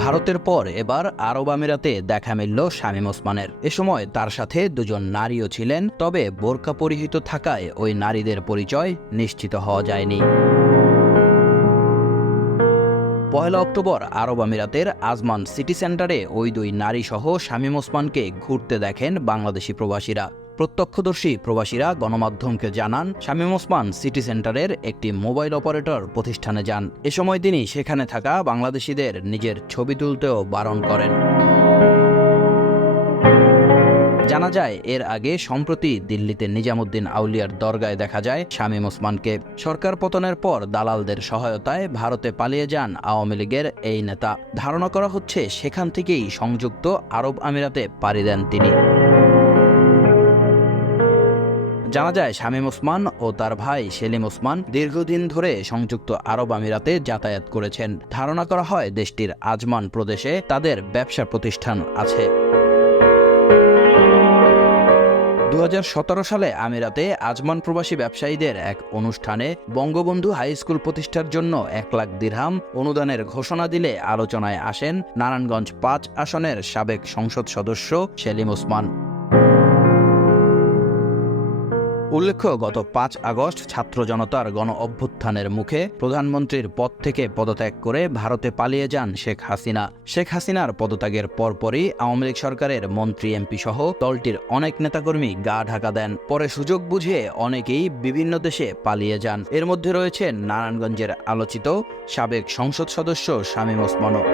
ভারতের পর এবার আরব আমিরাতে দেখা মিলল শামীম ওসমানের। এ সময় তার সাথে দুজন নারীও ছিলেন, তবে বোরকা পরিহিত থাকায় ওই নারীদের পরিচয় নিশ্চিত হওয়া যায়নি। ১ অক্টোবর আরব আমিরাতের আজমান সিটি সেন্টারে ওই দুই নারী সহ শামীম ওসমানকে ঘুরতে দেখেন বাংলাদেশি প্রবাসীরা। প্রত্যক্ষদর্শী প্রবাসীরা গণমাধ্যমকে জানান, শামীম ওসমান সিটি সেন্টারের একটি মোবাইল অপারেটর প্রতিষ্ঠানে যান। এ সময় তিনি সেখানে থাকা বাংলাদেশিদের নিজের ছবি তুলতেও বারণ করেন। জানা যায়, এর আগে সম্প্রতি দিল্লিতে নিজামুদ্দিন আউলিয়ার দরগায় দেখা যায় শামীম ওসমানকে। সরকার পতনের পর দালালদের সহায়তায় ভারতে পালিয়ে যান আওয়ামী লীগের এই নেতা। ধারণা করা হচ্ছে সেখান থেকেই সংযুক্ত আরব আমিরাতে পাড়ি দেন তিনি। জানা যায়, শামীম ওসমান ও তার ভাই সেলিম ওসমান দীর্ঘদিন ধরে সংযুক্ত আরব আমিরাতে যাতায়াত করেছেন। ধারণা করা হয় দেশটির আজমান প্রদেশে তাদের ব্যবসা প্রতিষ্ঠান আছে। ২০১৭ সালে আমিরাতে আজমান প্রবাসী ব্যবসায়ীদের এক অনুষ্ঠানে বঙ্গবন্ধু হাই স্কুল প্রতিষ্ঠার জন্য ১ লাখ দিরহাম অনুদানের ঘোষণা দিলে আলোচনায় আসেন নারায়ণগঞ্জ ৫ আসনের সাবেক সংসদ সদস্য সেলিম ওসমান। উল্লেখ্য, গত ৫ আগস্ট ছাত্র জনতার গণ অভ্যুত্থানের মুখে প্রধানমন্ত্রীর পদ থেকে পদত্যাগ করে ভারতে পালিয়ে যান শেখ হাসিনা। শেখ হাসিনার পদত্যাগের পরপরই আওয়ামী লীগ সরকারের মন্ত্রী এমপি সহ দলটির অনেক নেতাকর্মী গা ঢাকা দেন। পরে সুযোগ বুঝে অনেকেই বিভিন্ন দেশে পালিয়ে যান। এর মধ্যে রয়েছেন নারায়ণগঞ্জের আলোচিত সাবেক সংসদ সদস্য শামীম ওসমানও।